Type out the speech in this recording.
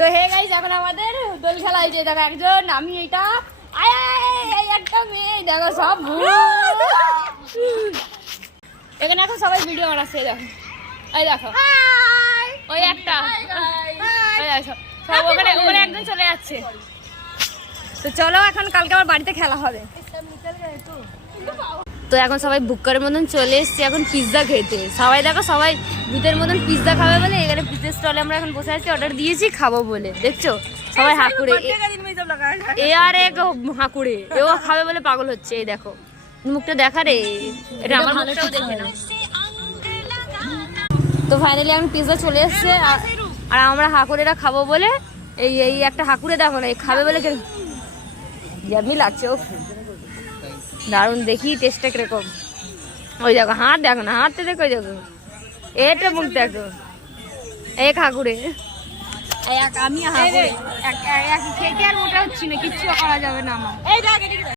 তো hey guys এখন আমাদের দোল খেলা হয়েছে। দেখো একজন, আমি এইটা, এই একটা মেয়ে, দেখো সব এখানে এখন সবাই ভিডিও বানাচ্ছে। দেখো এই দেখো ওই একটা সব ওখানে ওখানে একজন চলে যাচ্ছে। তো চলো এখন কালকে আবার বাড়িতে খেলা হবে। তো এখন সবাই বুক করার মতন চলে এসছে এখন পিৎজা খেতে। সবাই দেখো সবাই ভূতের মতন পিৎজা খাবে বলে এখানে পিৎজা স্টলে আমরা এখন বসে আছি, অর্ডার দিয়েছি খাবো বলে। দেখছো সবাই হাঁকুড়ে, এ আর এক হাঁকুড়ে, এও খাবে বলে পাগল হচ্ছে। এই দেখো মুখটা দেখা রে, এটা আমার মুখটাও দেখে না। তো ফাইনালি এখন পিৎজা চলে এসছে আর আমরা হাঁকুড়েরা খাবো বলে এই এই একটা হাঁকুড়ে দেখো না, এই খাবে বলে ইয়ামি লাগছে। ও দারুণ, দেখি টেস্টটা কিরকম। ওই দেখো হাত দেখো না, হাতটা দেখো, ওই দেখো এটা মুখ দেখো, এক হাঁকুড়ে আমি খেতে আর মোটা হচ্ছি না, কিচ্ছু করা যাবে না আমার।